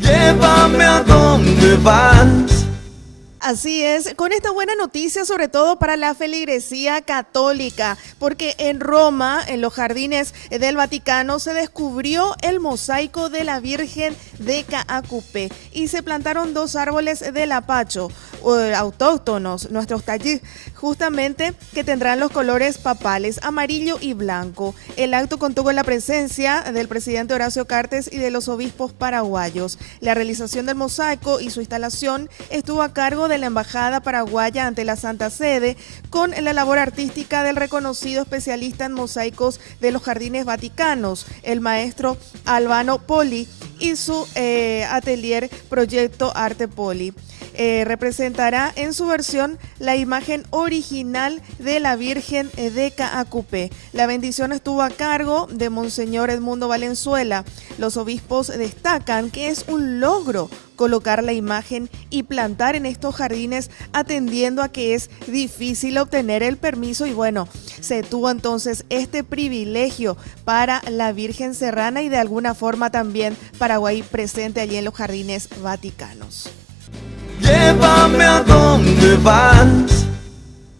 Llévame a donde vas. Así es, con esta buena noticia, sobre todo para la feligresía católica, porque en Roma, en los jardines del Vaticano, se descubrió el mosaico de la Virgen de Caacupé y se plantaron 2 árboles de lapacho autóctonos, nuestros tallí, justamente que tendrán los colores papales, amarillo y blanco. El acto contó con la presencia del presidente Horacio Cartes y de los obispos paraguayos. La realización del mosaico y su instalación estuvo a cargo de la Embajada Paraguaya ante la Santa Sede, con la labor artística del reconocido especialista en mosaicos de los Jardines Vaticanos, el maestro Albano Poli, y su atelier Proyecto Arte Poli. Representará en su versión la imagen original de la Virgen de Caacupé. La bendición estuvo a cargo de Monseñor Edmundo Valenzuela. Los obispos destacan que es un logro colocar la imagen y plantar en estos jardines, atendiendo a que es difícil obtener el permiso, y bueno, se tuvo entonces este privilegio para la Virgen Serrana y de alguna forma también Paraguay presente allí en los jardines vaticanos. Llévame a donde vas.